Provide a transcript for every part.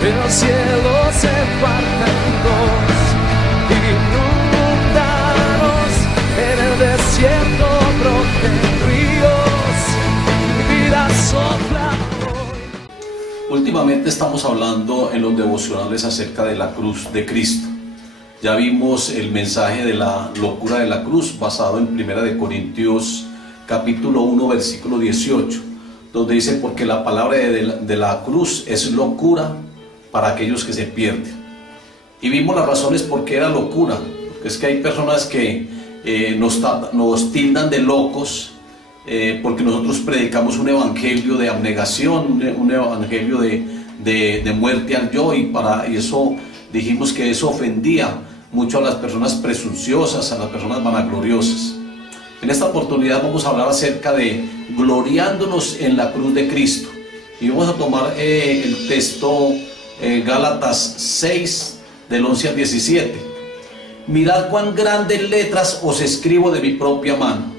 el cielo se parte en dos, inundados en el desierto broten ríos, mi vida sopla hoy. Últimamente estamos hablando en los devocionales acerca de la cruz de Cristo. Ya vimos el mensaje de la locura de la cruz basado en 1 Corintios capítulo 1 versículo 18, donde dice: porque la palabra de la cruz es locura para aquellos que se pierden. Y vimos las razones por qué era locura, porque es que hay personas que nos tildan de locos porque nosotros predicamos un evangelio de abnegación, un evangelio de muerte al yo, y eso dijimos que eso ofendía mucho a las personas presunciosas, a las personas vanagloriosas. En esta oportunidad vamos a hablar acerca de gloriándonos en la cruz de Cristo, y vamos a tomar el texto Gálatas 6 del 11 al 17. Mirad cuán grandes letras os escribo de mi propia mano.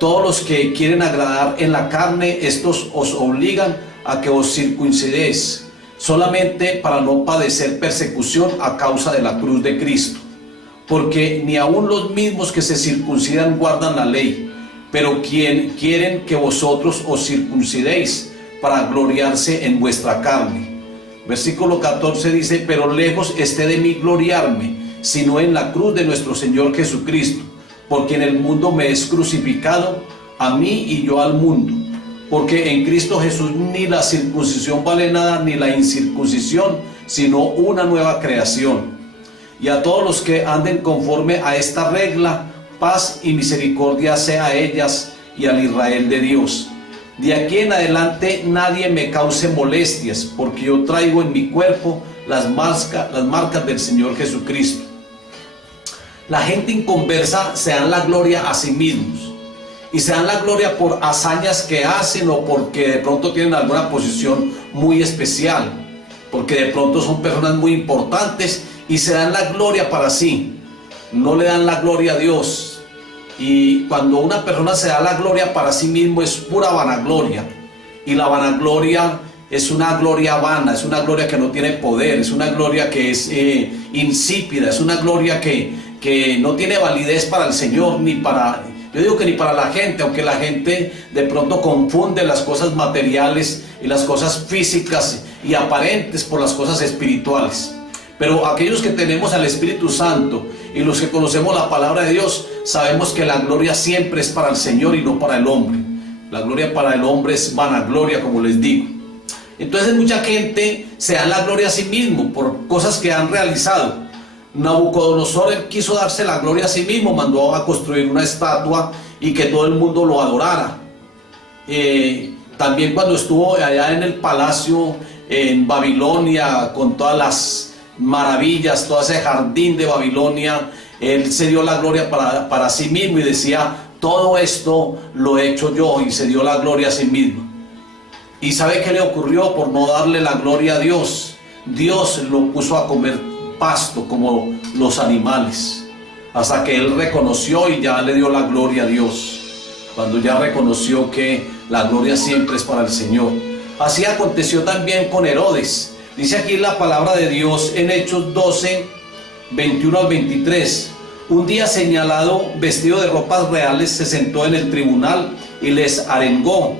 Todos los que quieren agradar en la carne, estos os obligan a que os circuncidéis, solamente para no padecer persecución a causa de la cruz de Cristo. Porque ni aun los mismos que se circuncidan guardan la ley, pero quieren que vosotros os circuncidéis para gloriarse en vuestra carne. Versículo 14 dice: pero lejos esté de mí gloriarme, sino en la cruz de nuestro Señor Jesucristo, porque en el mundo me es crucificado, a mí y yo al mundo. Porque en Cristo Jesús ni la circuncisión vale nada, ni la incircuncisión, sino una nueva creación. Y a todos los que anden conforme a esta regla, paz y misericordia sea a ellas y al Israel de Dios. De aquí en adelante nadie me cause molestias, porque yo traigo en mi cuerpo las marcas del Señor Jesucristo. La gente inconversa se dan la gloria a sí mismos, y se dan la gloria por hazañas que hacen, o porque de pronto tienen alguna posición muy especial, porque de pronto son personas muy importantes y se dan la gloria para sí, no le dan la gloria a Dios. Y cuando una persona se da la gloria para sí mismo, es pura vanagloria, y la vanagloria es una gloria vana, es una gloria que no tiene poder, es una gloria que es insípida, es una gloria que no tiene validez para el Señor, yo digo que ni para la gente, aunque la gente de pronto confunde las cosas materiales y las cosas físicas y aparentes por las cosas espirituales. Pero aquellos que tenemos al Espíritu Santo y los que conocemos la palabra de Dios, sabemos que la gloria siempre es para el Señor y no para el hombre. La gloria para el hombre es vanagloria, como les digo. Entonces mucha gente se da la gloria a sí mismo por cosas que han realizado. Nabucodonosor, él quiso darse la gloria a sí mismo, mandó a construir una estatua y que todo el mundo lo adorara. También cuando estuvo allá en el palacio en Babilonia, con todas las maravillas, todo ese jardín de Babilonia, él se dio la gloria para sí mismo y decía: todo esto lo he hecho yo, y se dio la gloria a sí mismo. ¿Y sabe qué le ocurrió? Por no darle la gloria a Dios, Dios lo puso a comer pasto como los animales, hasta que él reconoció y ya le dio la gloria a Dios, cuando ya reconoció que la gloria siempre es para el Señor. Así aconteció también con Herodes. Dice aquí la palabra de Dios en Hechos 12, 21 al 23. Un día señalado, vestido de ropas reales, se sentó en el tribunal y les arengó.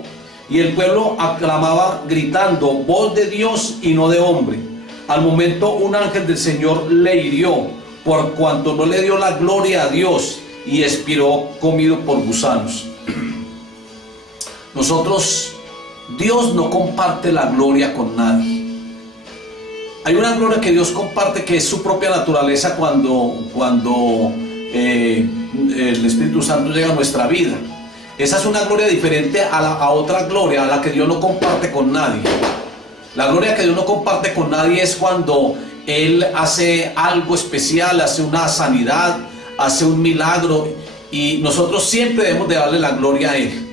Y el pueblo aclamaba gritando: voz de Dios y no de hombre. Al momento un ángel del Señor le hirió, por cuanto no le dio la gloria a Dios, y expiró comido por gusanos. Dios no comparte la gloria con nadie. Hay una gloria que Dios comparte, que es su propia naturaleza cuando el Espíritu Santo llega a nuestra vida. Esa es una gloria diferente a otra gloria, a la que Dios no comparte con nadie. La gloria que Dios no comparte con nadie es cuando Él hace algo especial, hace una sanidad, hace un milagro, y nosotros siempre debemos de darle la gloria a Él.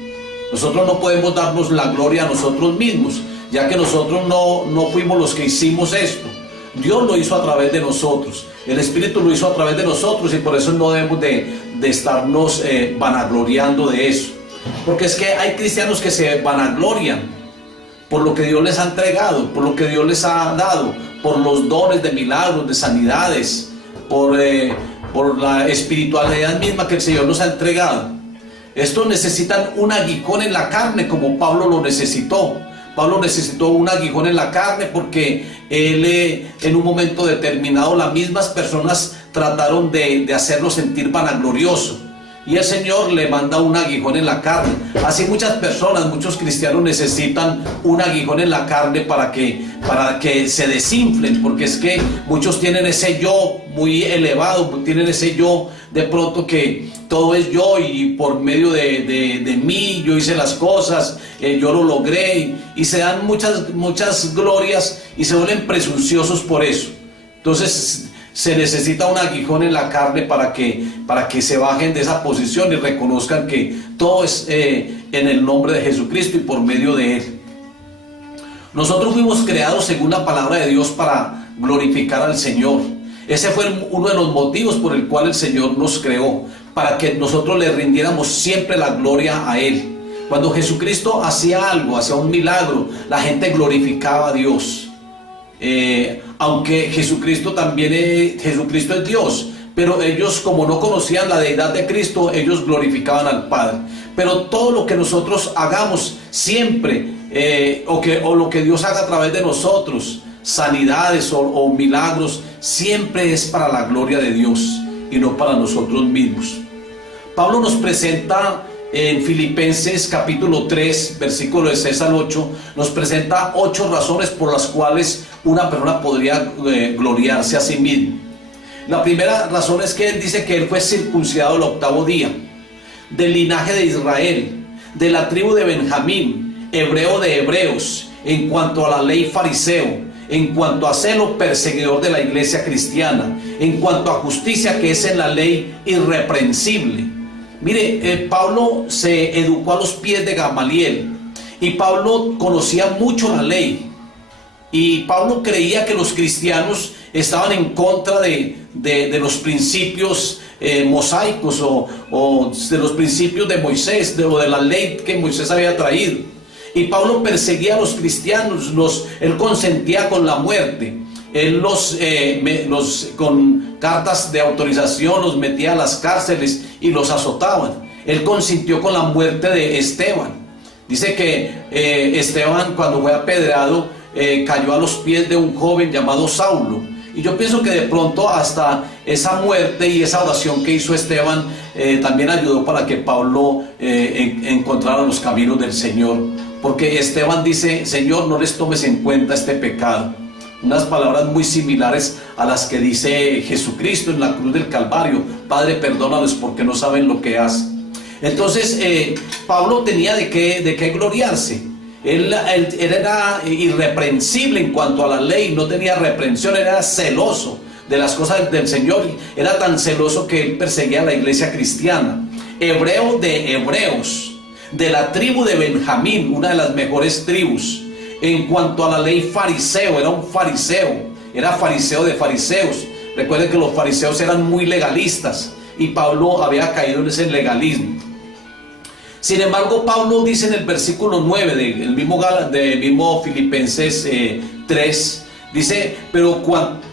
Nosotros no podemos darnos la gloria a nosotros mismos, ya que nosotros no fuimos los que hicimos esto. Dios lo hizo a través de nosotros, el Espíritu lo hizo a través de nosotros, y por eso no debemos de estarnos vanagloriando de eso. Porque es que hay cristianos que se vanaglorian por lo que Dios les ha entregado, por lo que Dios les ha dado, por los dones de milagros, de sanidades, por la espiritualidad misma que el Señor nos ha entregado. Estos necesitan un aguijón en la carne, como Pablo lo necesitó. Pablo necesitó un aguijón en la carne porque él, en un momento determinado, las mismas personas trataron de hacerlo sentir vanaglorioso. Y el Señor le manda un aguijón en la carne. Así muchas personas, muchos cristianos necesitan un aguijón en la carne para que se desinflen, porque es que muchos tienen ese yo muy elevado, tienen ese yo de pronto que todo es yo y por medio de mí yo hice las cosas, yo lo logré, y se dan muchas glorias y se vuelven presunciosos por eso. Entonces se necesita un aguijón en la carne para que se bajen de esa posición y reconozcan que todo es en el nombre de Jesucristo y por medio de Él. Nosotros fuimos creados según la palabra de Dios para glorificar al Señor. Ese fue uno de los motivos por el cual el Señor nos creó, para que nosotros le rindiéramos siempre la gloria a Él. Cuando Jesucristo hacía algo, hacía un milagro, la gente glorificaba a Dios. Aunque Jesucristo es Dios, pero ellos, como no conocían la deidad de Cristo, ellos glorificaban al Padre. Pero todo lo que nosotros hagamos siempre, o lo que Dios haga a través de nosotros, sanidades o milagros, siempre es para la gloria de Dios y no para nosotros mismos. Pablo nos presenta en Filipenses capítulo 3, versículo de 6 al 8, nos presenta 8 razones por las cuales una persona podría gloriarse a sí mismo. La primera razón es que él dice que él fue circuncidado el 8º día, del linaje de Israel, de la tribu de Benjamín, hebreo de hebreos, en cuanto a la ley fariseo, en cuanto a celo perseguidor de la iglesia cristiana, en cuanto a justicia que es en la ley irreprensible. Mire, Pablo se educó a los pies de Gamaliel, y Pablo conocía mucho la ley, y Pablo creía que los cristianos estaban en contra de los principios mosaicos o de los principios de Moisés, o de la ley que Moisés había traído. Y Pablo perseguía a los cristianos, él consentía con la muerte. Él con cartas de autorización los metía a las cárceles y los azotaban. Él consintió con la muerte de Esteban. Dice que Esteban, cuando fue apedreado, cayó a los pies de un joven llamado Saulo. Y yo pienso que de pronto hasta esa muerte y esa oración que hizo Esteban también ayudó para que Pablo encontrara los caminos del Señor. Porque Esteban dice: Señor, no les tomes en cuenta este pecado. Unas palabras muy similares a las que dice Jesucristo en la cruz del Calvario: Padre, perdónalos porque no saben lo que hacen. Entonces Pablo tenía de qué gloriarse. Él era irreprensible en cuanto a la ley, no tenía reprensión, era celoso de las cosas del Señor. Era tan celoso que él perseguía a la iglesia cristiana. Hebreo de hebreos, de la tribu de Benjamín, una de las mejores tribus. En cuanto a la ley fariseo, era un fariseo, era fariseo de fariseos. Recuerden que los fariseos eran muy legalistas y Pablo había caído en ese legalismo. Sin embargo, Pablo dice en el versículo 9 del mismo Filipenses 3, dice: pero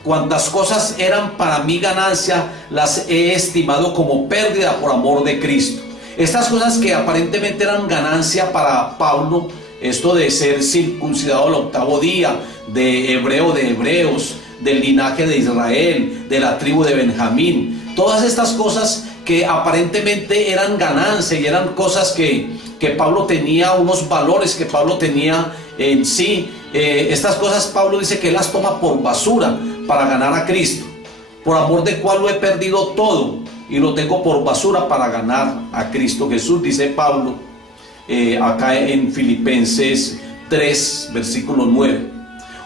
cuantas cosas eran para mi ganancia, las he estimado como pérdida por amor de Cristo. Estas cosas que aparentemente eran ganancia para Pablo, esto de ser circuncidado al 8º día, de hebreo de hebreos, del linaje de Israel, de la tribu de Benjamín, todas estas cosas que aparentemente eran ganancia y eran cosas que Pablo tenía, unos valores que Pablo tenía en sí, estas cosas Pablo dice que las toma por basura para ganar a Cristo, por amor de cual lo he perdido todo y lo tengo por basura para ganar a Cristo Jesús, dice Pablo acá en Filipenses 3, versículo 9.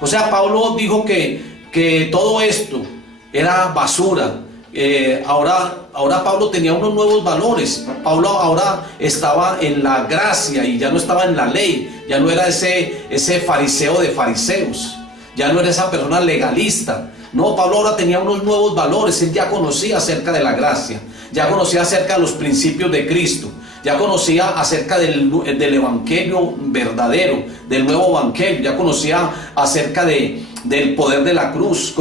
O sea, Pablo dijo que todo esto era basura. Ahora Pablo tenía unos nuevos valores. Pablo ahora estaba en la gracia y ya no estaba en la ley. Ya no era ese fariseo de fariseos, ya no era esa persona legalista. No, Pablo ahora tenía unos nuevos valores. Él ya conocía acerca de la gracia, ya conocía acerca de los principios de Cristo, ya conocía acerca del evangelio verdadero, del nuevo evangelio, ya conocía acerca del poder de la cruz,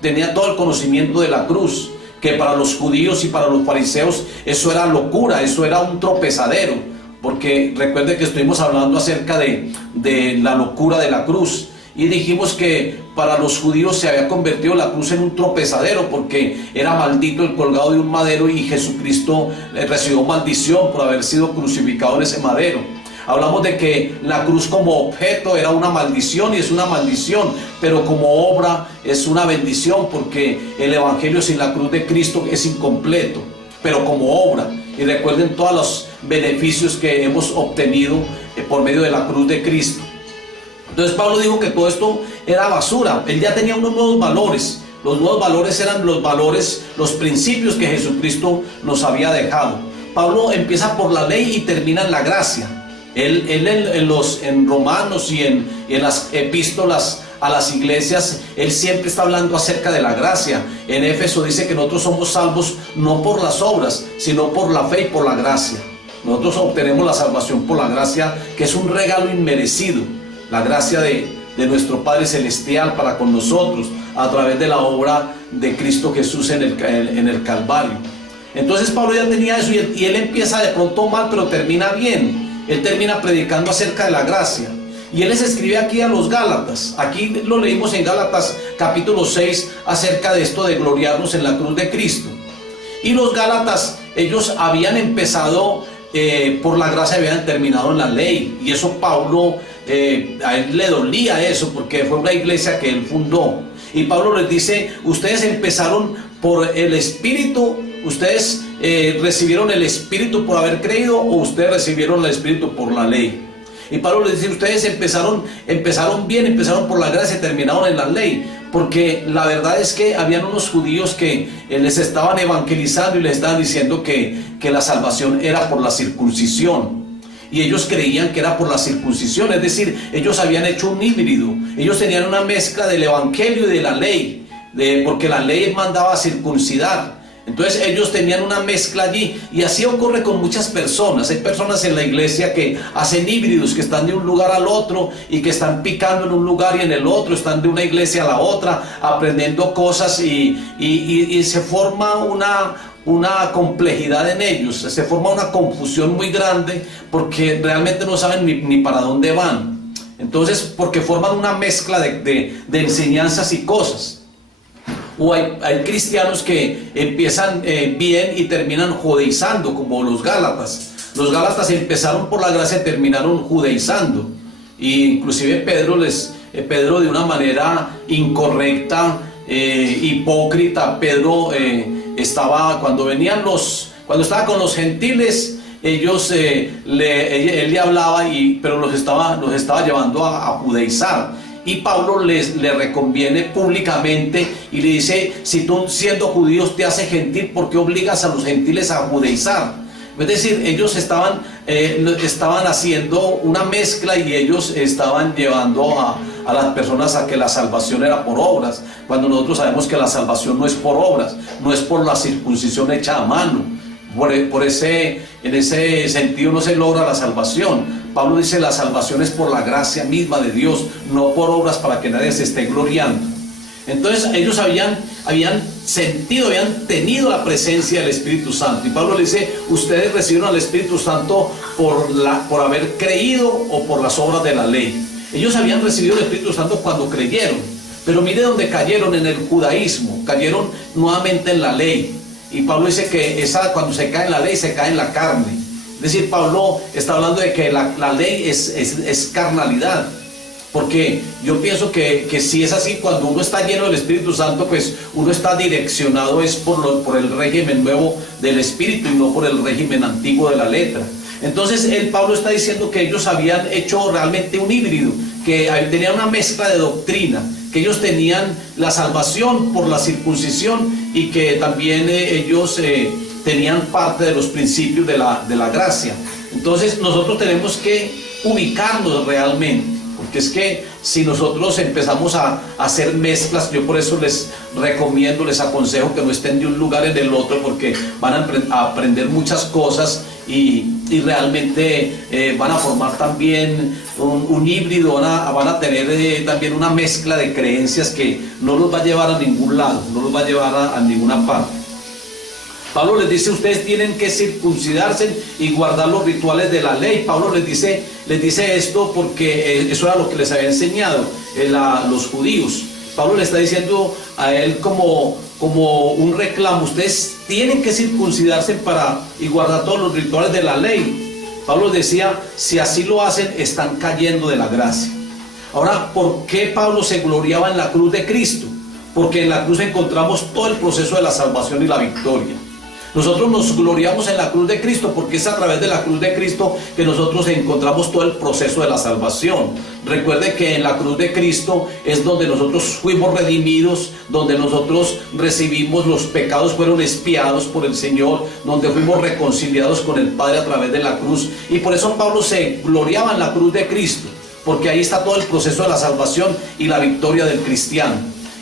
tenía todo el conocimiento de la cruz, que para los judíos y para los fariseos eso era locura, eso era un tropezadero, porque recuerden que estuvimos hablando acerca de la locura de la cruz, y dijimos que para los judíos se había convertido la cruz en un tropezadero porque era maldito el colgado de un madero, y Jesucristo recibió maldición por haber sido crucificado en ese madero. Hablamos de que la cruz como objeto era una maldición, y es una maldición, pero como obra es una bendición, porque el evangelio sin la cruz de Cristo es incompleto, pero como obra. Y recuerden todos los beneficios que hemos obtenido por medio de la cruz de Cristo. Entonces Pablo dijo que todo esto era basura. Él ya tenía unos nuevos valores. Los nuevos valores eran los valores, los principios que Jesucristo nos había dejado. Pablo empieza por la ley y termina en la gracia. Él en Romanos y en las epístolas a las iglesias, él siempre está hablando acerca de la gracia. En Éfeso dice que nosotros somos salvos no por las obras, sino por la fe y por la gracia. Nosotros obtenemos la salvación por la gracia, que es un regalo inmerecido. La gracia de nuestro Padre Celestial para con nosotros a través de la obra de Cristo Jesús en el Calvario. Entonces Pablo ya tenía eso, y él empieza de pronto mal, pero termina bien. Él termina predicando acerca de la gracia, y él les escribe aquí a los Gálatas. Aquí lo leímos en Gálatas capítulo 6 acerca de esto de gloriarnos en la cruz de Cristo. Y los Gálatas, ellos habían empezado por la gracia, habían terminado en la ley, y eso Pablo a él le dolía eso, porque fue una iglesia que él fundó. Y Pablo les dice: ustedes empezaron por el Espíritu, ustedes recibieron el Espíritu por haber creído, o ustedes recibieron el Espíritu por la ley. Y Pablo les dice: ustedes empezaron bien, empezaron por la gracia y terminaron en la ley. Porque la verdad es que habían unos judíos que les estaban evangelizando y les estaban diciendo que la salvación era por la circuncisión. Y ellos creían que era por la circuncisión, es decir, ellos habían hecho un híbrido. Ellos tenían una mezcla del evangelio y de la ley, porque la ley mandaba a circuncidar. Entonces ellos tenían una mezcla allí, y así ocurre con muchas personas. Hay personas en la iglesia que hacen híbridos, que están de un lugar al otro y que están picando en un lugar y en el otro, están de una iglesia a la otra, aprendiendo cosas, y se forma una complejidad en ellos, se forma una confusión muy grande, porque realmente no saben ni para dónde van. Entonces, porque forman una mezcla de enseñanzas y cosas. O hay cristianos que empiezan bien y terminan judaizando, como los Gálatas. Los Gálatas empezaron por la gracia y terminaron judaizando. Y inclusive Pedro de una manera incorrecta, hipócrita, Pedro cuando estaba con los gentiles, él le hablaba, pero los estaba llevando a judaizar. Y Pablo le reconviene públicamente y le dice: si tú siendo judíos te haces gentil, ¿por qué obligas a los gentiles a judaizar? Es decir, ellos estaban haciendo una mezcla, y ellos estaban llevando a las personas a que la salvación era por obras, cuando nosotros sabemos que la salvación no es por obras, no es por la circuncisión hecha a mano. En ese sentido no se logra la salvación. Pablo dice: la salvación es por la gracia misma de Dios, no por obras para que nadie se esté gloriando. Entonces ellos habían tenido la presencia del Espíritu Santo, y Pablo le dice: ustedes recibieron al Espíritu Santo por haber creído o por las obras de la ley. Ellos habían recibido el Espíritu Santo cuando creyeron, pero mire dónde cayeron: en el judaísmo, cayeron nuevamente en la ley. Y Pablo dice que cuando se cae en la ley, se cae en la carne. Es decir, Pablo está hablando de que la ley es carnalidad. Porque yo pienso que si es así, cuando uno está lleno del Espíritu Santo, pues uno está direccionado por el régimen nuevo del Espíritu, y no por el régimen antiguo de la letra. Entonces Pablo está diciendo que ellos habían hecho realmente un híbrido, que tenían una mezcla de doctrina, que ellos tenían la salvación por la circuncisión, y que también ellos tenían parte de los principios de la gracia. Entonces nosotros tenemos que ubicarnos realmente, porque es que si nosotros empezamos a hacer mezclas, yo por eso les recomiendo, les aconsejo que no estén de un lugar en el otro, porque van a aprender muchas cosas, y realmente van a formar también un híbrido, van a tener también una mezcla de creencias que no los va a llevar a ningún lado, no los va a llevar a ninguna parte. Pablo les dice, ustedes tienen que circuncidarse y guardar los rituales de la ley. Pablo les dice esto porque eso era lo que les había enseñado los judíos. Pablo le está diciendo a él como un reclamo, ustedes tienen que circuncidarse y guardar todos los rituales de la ley. Pablo decía, si así lo hacen, están cayendo de la gracia. Ahora, ¿por qué Pablo se gloriaba en la cruz de Cristo? Porque en la cruz encontramos todo el proceso de la salvación y la victoria. Nosotros nos gloriamos en la cruz de Cristo porque es a través de la cruz de Cristo que nosotros encontramos todo el proceso de la salvación. Recuerde que en la cruz de Cristo es donde nosotros fuimos redimidos, donde nosotros recibimos, los pecados fueron expiados por el Señor, donde fuimos reconciliados con el Padre a través de la cruz. Y por eso Pablo se gloriaba en la cruz de Cristo, porque ahí está todo el proceso de la salvación y la victoria del cristiano.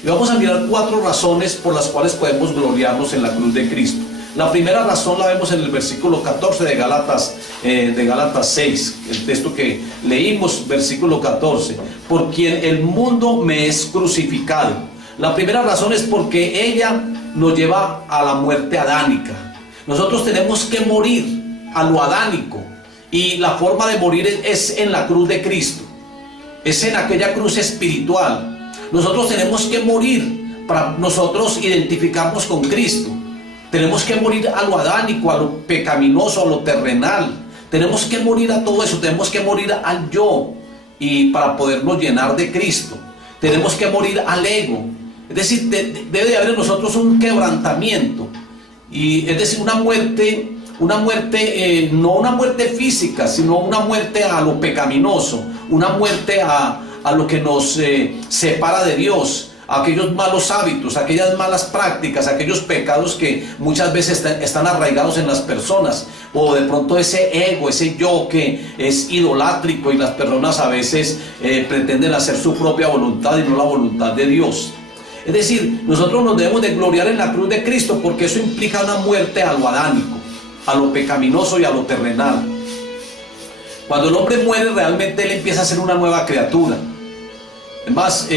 Y vamos a mirar 4 razones por las cuales podemos gloriarnos en la cruz de Cristo. La primera razón la vemos en el versículo 14 de Gálatas 6, el texto que leímos, versículo 14. Por quien el mundo me es crucificado. La primera razón es porque ella nos lleva a la muerte adánica. Nosotros tenemos que morir a lo adánico, y la forma de morir es en la cruz de Cristo, es en aquella cruz espiritual. Nosotros tenemos que morir para nosotros identificarnos con Cristo. Tenemos que morir a lo adánico, a lo pecaminoso, a lo terrenal. Tenemos que morir a todo eso, tenemos que morir al yo, y para podernos llenar de Cristo. Tenemos que morir al ego. Es decir, debe de haber en nosotros un quebrantamiento. Y es decir, una muerte, no una muerte física, sino una muerte a lo pecaminoso, una muerte a lo que nos separa de Dios, aquellos malos hábitos, aquellas malas prácticas, aquellos pecados que muchas veces están arraigados en las personas, o de pronto ese ego, ese yo que es idolátrico, y las personas a veces pretenden hacer su propia voluntad y no la voluntad de Dios. Es decir, nosotros nos debemos de gloriar en la cruz de Cristo, porque eso implica una muerte a lo adánico, a lo pecaminoso y a lo terrenal. Cuando el hombre muere, realmente él empieza a ser una nueva criatura. Además,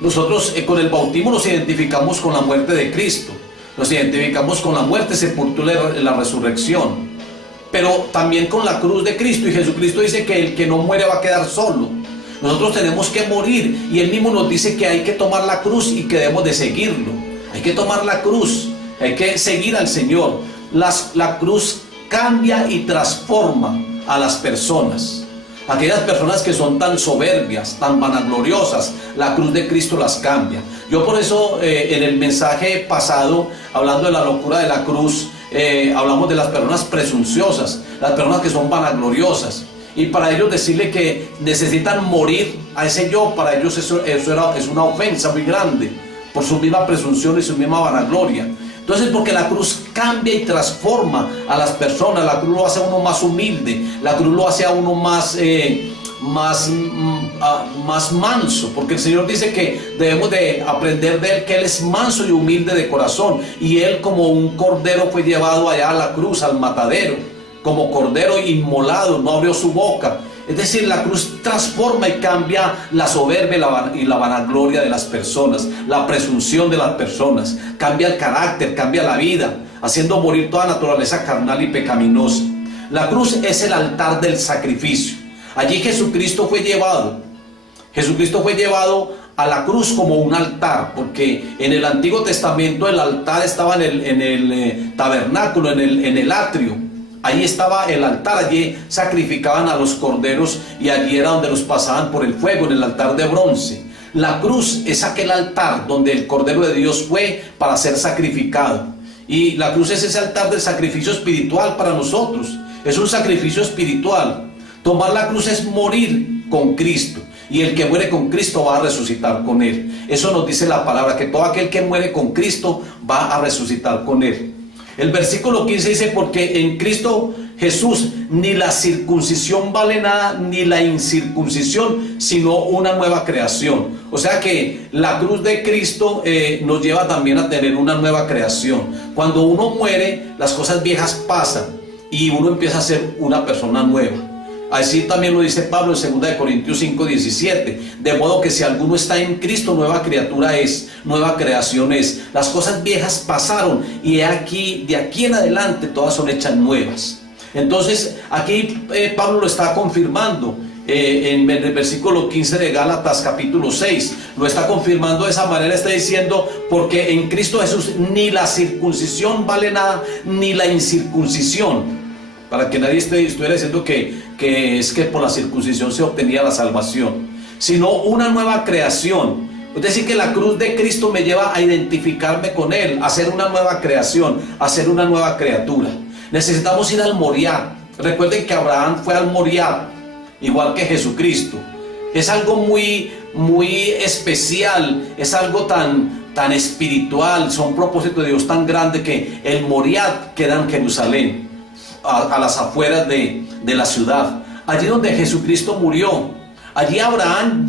nosotros con el bautismo nos identificamos con la muerte de Cristo, nos identificamos con la muerte, sepultura y la resurrección, pero también con la cruz de Cristo. Y Jesucristo dice que el que no muere va a quedar solo. Nosotros tenemos que morir, y Él mismo nos dice que hay que tomar la cruz y que debemos de seguirlo. Hay que tomar la cruz, hay que seguir al Señor. La cruz cambia y transforma a las personas. Aquellas personas que son tan soberbias, tan vanagloriosas, la cruz de Cristo las cambia. Yo por eso en el mensaje pasado, hablando de la locura de la cruz, hablamos de las personas presunciosas, las personas que son vanagloriosas. Y para ellos decirle que necesitan morir a ese yo, para ellos es una ofensa muy grande, por su misma presunción y su misma vanagloria. Entonces, porque la cruz cambia y transforma a las personas, la cruz lo hace a uno más humilde, la cruz lo hace a uno más manso, porque el Señor dice que debemos de aprender de Él, que Él es manso y humilde de corazón, y Él como un cordero fue llevado allá a la cruz, al matadero, como cordero inmolado, no abrió su boca. Es decir, la cruz transforma y cambia la soberbia y la vanagloria de las personas, la presunción de las personas, cambia el carácter, cambia la vida, haciendo morir toda naturaleza carnal y pecaminosa. La cruz es el altar del sacrificio. Allí Jesucristo fue llevado a la cruz como un altar, porque en el Antiguo Testamento el altar estaba en el tabernáculo, en el atrio. Ahí estaba el altar, allí sacrificaban a los corderos, y allí era donde los pasaban por el fuego, en el altar de bronce. La cruz es aquel altar donde el Cordero de Dios fue para ser sacrificado. Y la cruz es ese altar del sacrificio espiritual para nosotros. Es un sacrificio espiritual. Tomar la cruz es morir con Cristo, y el que muere con Cristo va a resucitar con Él. Eso nos dice la palabra, que todo aquel que muere con Cristo va a resucitar con Él. El versículo 15 dice, porque en Cristo Jesús ni la circuncisión vale nada, ni la incircuncisión, sino una nueva creación. O sea que la cruz de Cristo nos lleva también a tener una nueva creación. Cuando uno muere, las cosas viejas pasan y uno empieza a ser una persona nueva. Así también lo dice Pablo en 2 Corintios 5:17. De modo que si alguno está en Cristo, nueva criatura es, nueva creación es. Las cosas viejas pasaron y aquí, de aquí en adelante todas son hechas nuevas. Entonces aquí Pablo lo está confirmando en el versículo 15 de Gálatas capítulo 6. Lo está confirmando de esa manera, está diciendo: porque en Cristo Jesús ni la circuncisión vale nada, ni la incircuncisión. Para que nadie estuviera diciendo que es que por la circuncisión se obtenía la salvación, sino una nueva creación. Es decir, que la cruz de Cristo me lleva a identificarme con Él, a ser una nueva creación, a ser una nueva criatura. Necesitamos ir al Moriah. Recuerden que Abraham fue al Moriah, igual que Jesucristo. Es algo muy, muy especial, es algo tan espiritual, son propósitos de Dios tan grande, que el Moriah queda en Jerusalén, a las afueras de la ciudad, allí donde Jesucristo murió. Allí Abraham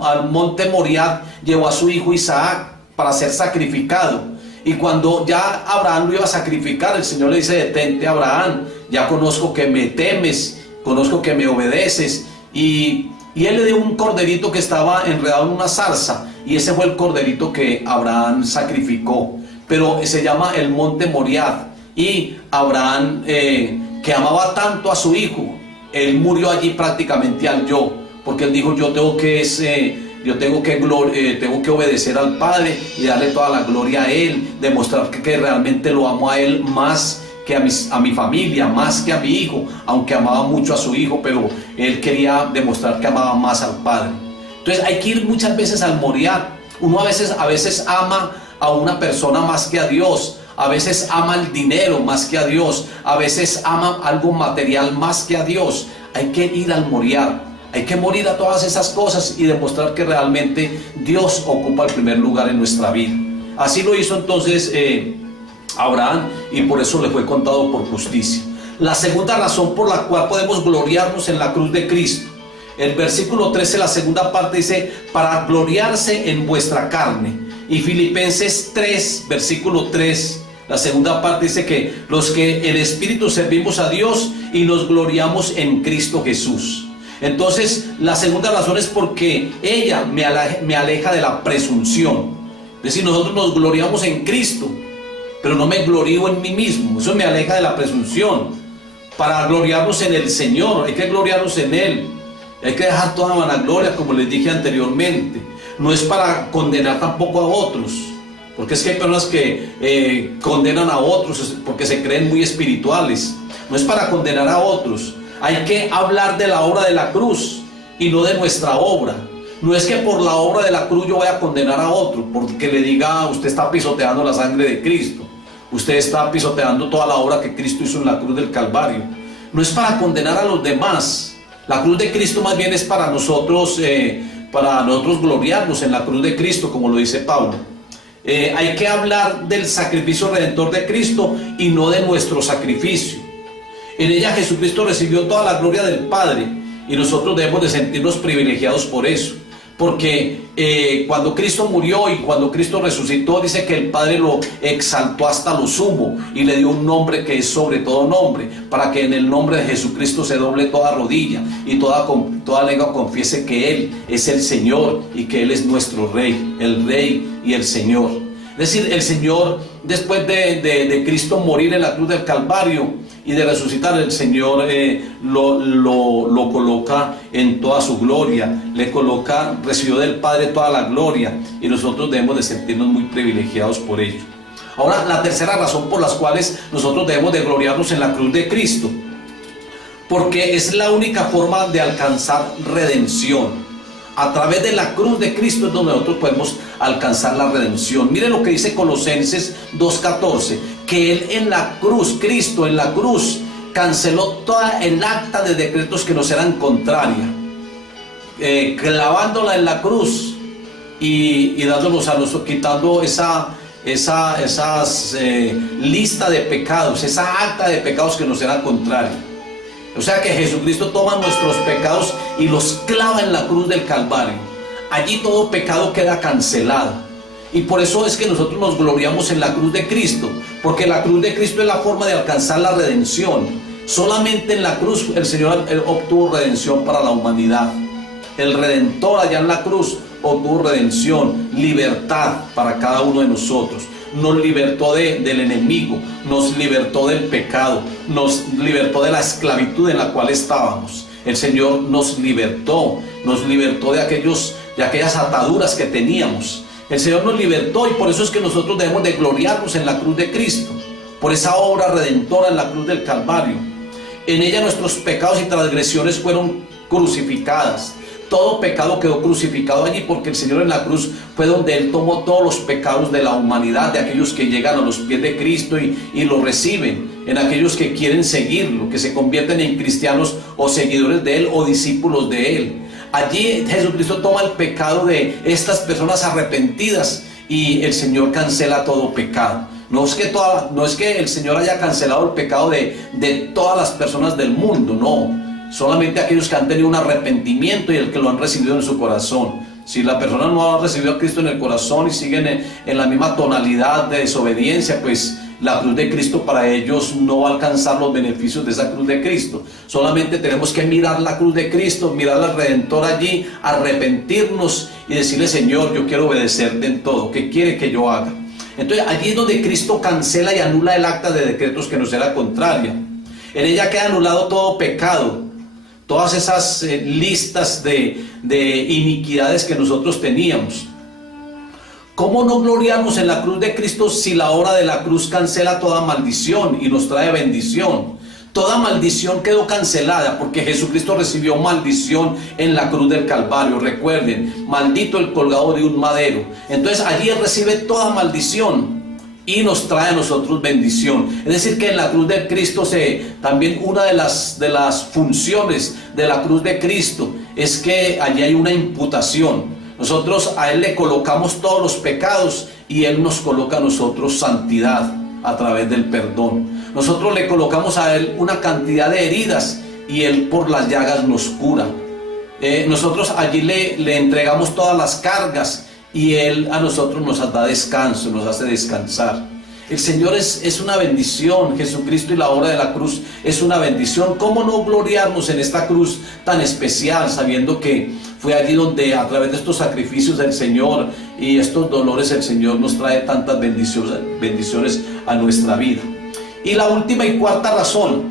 al monte Moriah llevó a su hijo Isaac para ser sacrificado, y cuando ya Abraham lo iba a sacrificar, el Señor le dice: detente, Abraham, ya conozco que me temes, conozco que me obedeces. Y él le dio un corderito que estaba enredado en una zarza, y ese fue el corderito que Abraham sacrificó. Pero se llama el monte Moriah. Y Abraham, que amaba tanto a su hijo, él murió allí prácticamente al yo, porque él dijo: yo tengo que obedecer al Padre y darle toda la gloria a Él, demostrar que realmente lo amo a Él más que a mi familia, más que a mi hijo, aunque amaba mucho a su hijo, pero él quería demostrar que amaba más al Padre. Entonces hay que ir muchas veces al Moriah. Uno a veces ama a una persona más que a Dios, a veces ama el dinero más que a Dios, a veces ama algo material más que a Dios. Hay que ir al Moriah, hay que morir a todas esas cosas y demostrar que realmente Dios ocupa el primer lugar en nuestra vida. Así lo hizo entonces Abraham, y por eso le fue contado por justicia. La segunda razón por la cual podemos gloriarnos en la cruz de Cristo, el versículo 13, la segunda parte dice: para gloriarse en vuestra carne. Y Filipenses 3, versículo 3, la segunda parte dice que los que en espíritu servimos a Dios y nos gloriamos en Cristo Jesús. Entonces la segunda razón es porque ella me aleja de la presunción. Es decir, nosotros nos gloriamos en Cristo, pero no me glorío en mí mismo. Eso me aleja de la presunción. Para gloriarnos en el Señor, hay que gloriarnos en Él. Hay que dejar toda vanagloria, como les dije anteriormente. No es para condenar tampoco a otros, porque es que hay personas que condenan a otros porque se creen muy espirituales. No es para condenar a otros. Hay que hablar de la obra de la cruz y no de nuestra obra. No es que por la obra de la cruz yo voy a condenar a otro, porque le diga: usted está pisoteando la sangre de Cristo, usted está pisoteando toda la obra que Cristo hizo en la cruz del Calvario. No es para condenar a los demás. La cruz de Cristo más bien es para nosotros gloriarnos en la cruz de Cristo, como lo dice Pablo. Hay que hablar del sacrificio redentor de Cristo y no de nuestro sacrificio. En ella Jesucristo recibió toda la gloria del Padre, y nosotros debemos de sentirnos privilegiados por eso, porque cuando Cristo murió y cuando Cristo resucitó, dice que el Padre lo exaltó hasta lo sumo y le dio un nombre que es sobre todo nombre, para que en el nombre de Jesucristo se doble toda rodilla y toda lengua confiese que Él es el Señor y que Él es nuestro Rey, el Rey y el Señor. Es decir, el Señor, después de Cristo morir en la cruz del Calvario y de resucitar, el Señor lo coloca en toda su gloria, recibió del Padre toda la gloria, y nosotros debemos de sentirnos muy privilegiados por ello. Ahora, la tercera razón por las cuales nosotros debemos de gloriarnos en la cruz de Cristo, porque es la única forma de alcanzar redención. A través de la cruz de Cristo es donde nosotros podemos alcanzar la redención. Miren lo que dice Colosenses 2:14, que Él en la cruz, Cristo en la cruz, canceló toda el acta de decretos que nos eran contraria, clavándola en la cruz y dándonos a nosotros, quitando esa lista de pecados, esa acta de pecados que nos eran contraria. O sea que Jesucristo toma nuestros pecados y los clava en la cruz del Calvario. Allí todo pecado queda cancelado. Y por eso es que nosotros nos gloriamos en la cruz de Cristo, porque la cruz de Cristo es la forma de alcanzar la redención. Solamente en la cruz el Señor obtuvo redención para la humanidad. El Redentor allá en la cruz obtuvo redención, libertad para cada uno de nosotros. Nos libertó del enemigo, nos libertó del pecado, nos libertó de la esclavitud en la cual estábamos. El Señor nos libertó de aquellas ataduras que teníamos. El Señor nos libertó, y por eso es que nosotros debemos de gloriarnos en la cruz de Cristo, por esa obra redentora en la cruz del Calvario. En ella nuestros pecados y transgresiones fueron crucificadas. Todo pecado quedó crucificado allí, porque el Señor en la cruz fue donde Él tomó todos los pecados de la humanidad, de aquellos que llegan a los pies de Cristo y lo reciben, en aquellos que quieren seguirlo, que se convierten en cristianos o seguidores de Él o discípulos de Él. Allí Jesucristo toma el pecado de estas personas arrepentidas y el Señor cancela todo pecado. No es que el Señor haya cancelado el pecado de todas las personas del mundo, no. Solamente aquellos que han tenido un arrepentimiento y el que lo han recibido en su corazón. Si la persona no ha recibido a Cristo en el corazón y siguen en la misma tonalidad de desobediencia, pues la cruz de Cristo para ellos no va a alcanzar los beneficios de esa cruz de Cristo. Solamente tenemos que mirar la cruz de Cristo, mirar al Redentor allí, arrepentirnos y decirle: Señor, yo quiero obedecerte en todo. ¿Qué quiere que yo haga? Entonces allí es donde Cristo cancela y anula el acta de decretos que nos era contraria. En ella queda anulado todo pecado, todas esas listas de iniquidades que nosotros teníamos. ¿Cómo no gloriarnos en la cruz de Cristo si la obra de la cruz cancela toda maldición y nos trae bendición? Toda maldición quedó cancelada porque Jesucristo recibió maldición en la cruz del Calvario. Recuerden, maldito el colgado de un madero. Entonces allí Él recibe toda maldición y nos trae a nosotros bendición. Es decir, que en la cruz de Cristo también una de las funciones de la cruz de Cristo es que allí hay una imputación. Nosotros a Él le colocamos todos los pecados y Él nos coloca a nosotros santidad a través del perdón. Nosotros le colocamos a Él una cantidad de heridas y Él por las llagas nos cura. Nosotros allí le entregamos todas las cargas y Él a nosotros nos da descanso, nos hace descansar. El Señor es una bendición. Jesucristo y la obra de la cruz es una bendición. ¿Cómo no gloriarnos en esta cruz tan especial, sabiendo que fue allí donde a través de estos sacrificios del Señor y estos dolores el Señor nos trae tantas bendiciones a nuestra vida? Y la última y cuarta razón,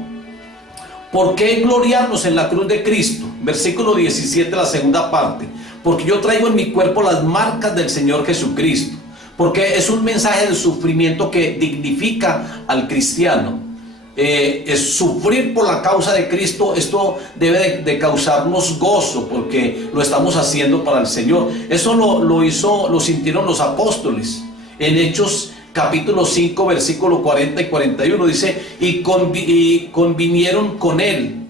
¿por qué gloriarnos en la cruz de Cristo? Versículo 17, la segunda parte. Porque yo traigo en mi cuerpo las marcas del Señor Jesucristo. Porque es un mensaje de sufrimiento que dignifica al cristiano. Es sufrir por la causa de Cristo. Esto debe de causarnos gozo, porque lo estamos haciendo para el Señor. Eso lo sintieron los apóstoles. En Hechos capítulo 5, versículo 40 y 41 dice: y convinieron con él,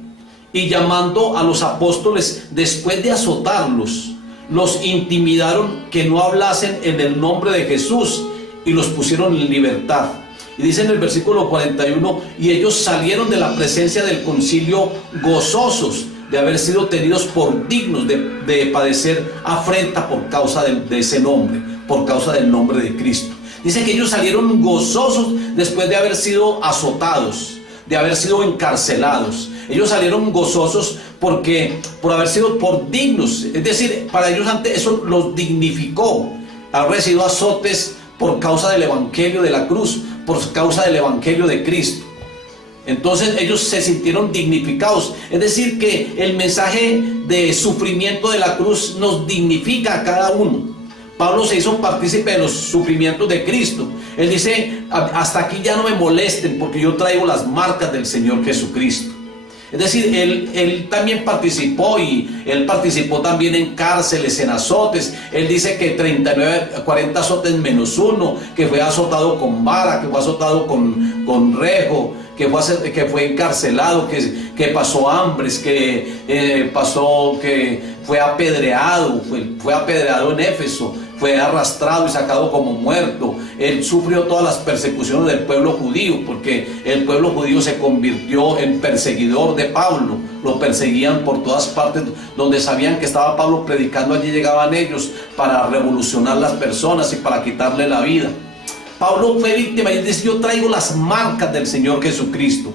y llamando a los apóstoles, después de azotarlos, los intimidaron que no hablasen en el nombre de Jesús, y los pusieron en libertad. Y dice en el versículo 41: y ellos salieron de la presencia del concilio gozosos de haber sido tenidos por dignos de padecer afrenta por causa de ese nombre, por causa del nombre de Cristo. Dice que ellos salieron gozosos después de haber sido azotados, de haber sido encarcelados. Ellos salieron gozosos por haber sido por dignos. Es decir, para ellos antes eso los dignificó. Haber recibido azotes por causa del evangelio de la cruz, por causa del evangelio de Cristo. Entonces ellos se sintieron dignificados. Es decir, que el mensaje de sufrimiento de la cruz nos dignifica a cada uno. Pablo se hizo partícipe de los sufrimientos de Cristo. Él dice: hasta aquí ya no me molesten, porque yo traigo las marcas del Señor Jesucristo. Es decir, él también participó, y él participó también en cárceles, en azotes. Él dice que 40 azotes menos uno, que fue azotado con vara, que fue azotado con rejo, que fue encarcelado, que pasó hambres, que fue apedreado, fue apedreado en Éfeso, fue arrastrado y sacado como muerto. Él sufrió todas las persecuciones del pueblo judío, porque el pueblo judío se convirtió en perseguidor de Pablo. Lo perseguían por todas partes. Donde sabían que estaba Pablo predicando, allí llegaban ellos para revolucionar las personas y para quitarle la vida. Pablo fue víctima, y dice: yo traigo las marcas del Señor Jesucristo.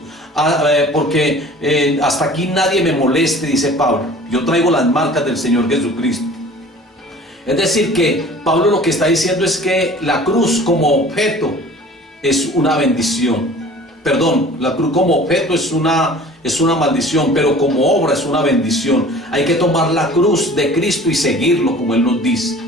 porque hasta aquí nadie me moleste, dice Pablo. Yo traigo las marcas del Señor Jesucristo. Es decir, que Pablo lo que está diciendo es que la cruz como objeto es una bendición. Perdón, la cruz como objeto es una maldición, pero como obra es una bendición. Hay que tomar la cruz de Cristo y seguirlo, como Él nos dice.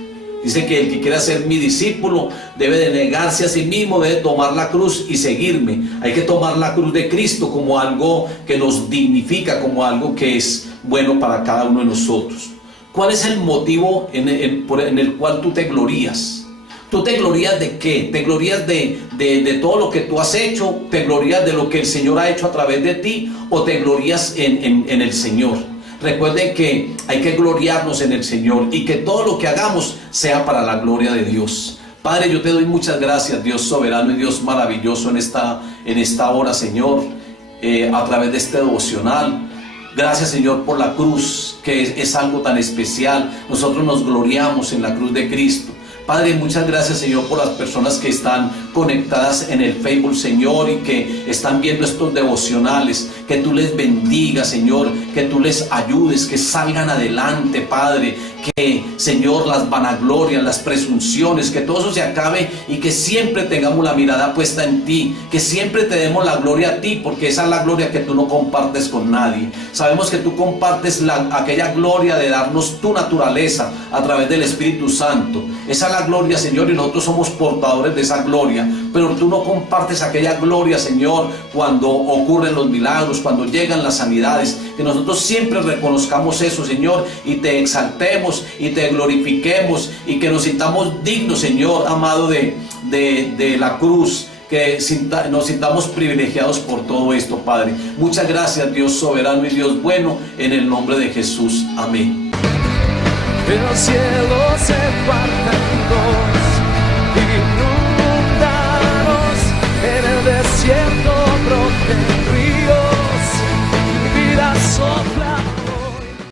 Dice que el que quiera ser mi discípulo debe de negarse a sí mismo, debe tomar la cruz y seguirme. Hay que tomar la cruz de Cristo como algo que nos dignifica, como algo que es bueno para cada uno de nosotros. ¿Cuál es el motivo en el cual tú te glorías? ¿Tú te glorías de qué? ¿Te glorías de todo lo que tú has hecho? ¿Te glorías de lo que el Señor ha hecho a través de ti? ¿O te glorías en el Señor? Recuerden que hay que gloriarnos en el Señor y que todo lo que hagamos sea para la gloria de Dios. Padre, yo te doy muchas gracias, Dios soberano y Dios maravilloso, en esta hora, Señor, a través de este devocional. Gracias, Señor, por la cruz, que es algo tan especial. Nosotros nos gloriamos en la cruz de Cristo. Padre, muchas gracias, Señor, por las personas que están conectadas en el Facebook, Señor, y que están viendo estos devocionales. Que tú les bendigas, Señor, que tú les ayudes, que salgan adelante, Padre. Que, Señor, las vanaglorias, las presunciones, que todo eso se acabe y que siempre tengamos la mirada puesta en ti, que siempre te demos la gloria a ti, porque esa es la gloria que tú no compartes con nadie. Sabemos que tú compartes aquella gloria de darnos tu naturaleza a través del Espíritu Santo. Esa es la gloria, Señor, y nosotros somos portadores de esa gloria, pero tú no compartes aquella gloria, Señor, cuando ocurren los milagros, cuando llegan las sanidades. Que nosotros siempre reconozcamos eso, Señor, y te exaltemos y te glorifiquemos y que nos sintamos dignos, Señor amado, de la cruz, que nos sintamos privilegiados por todo esto, Padre. Muchas gracias, Dios soberano y Dios bueno, en el nombre de Jesús. Amén. El cielo se parte en dos.